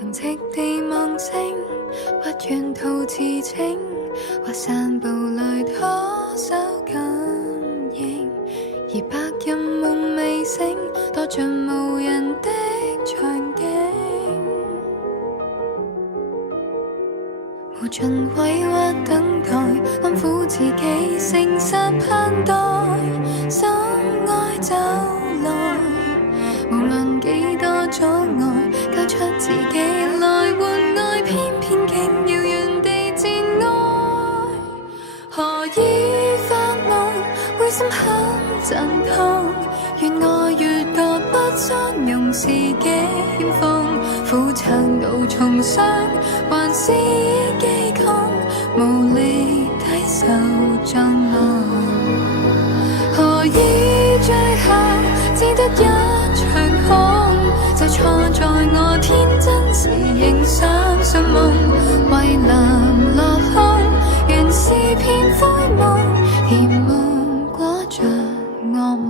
能席地望星，不願吐自稱，或散步裏拖手感應，而白日夢未醒，多像無人的場景，無盡委屈等待，安撫自己，誠實盼待，深愛就來，無論幾多阻礙，交出自己來換愛，偏偏竟遙遠地戰愛。何以發夢會心很震痛？越愛越覺不相容，是幾險風？苦撐到重傷，還是已記痛，無力抵受障礙。何以最後只得一場空？就錯在我天真時仍相信夢，為能落空，原是片灰夢，甜夢裹着噩夢。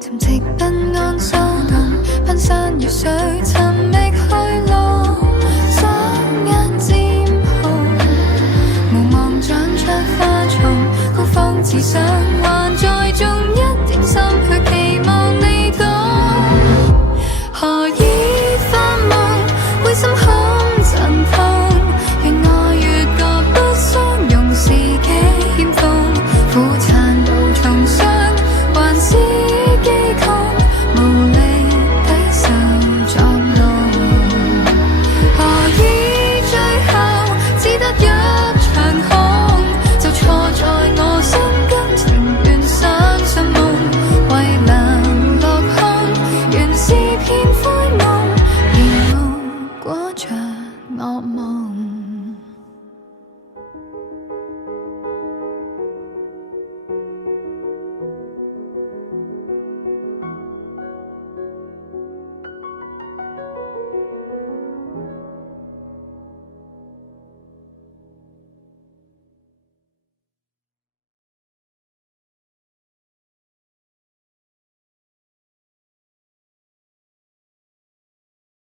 沉寂不安騷動，奔山越水尋覓去路，雙眼漸紅，無望長出花叢，高峰自上還在種一點心血。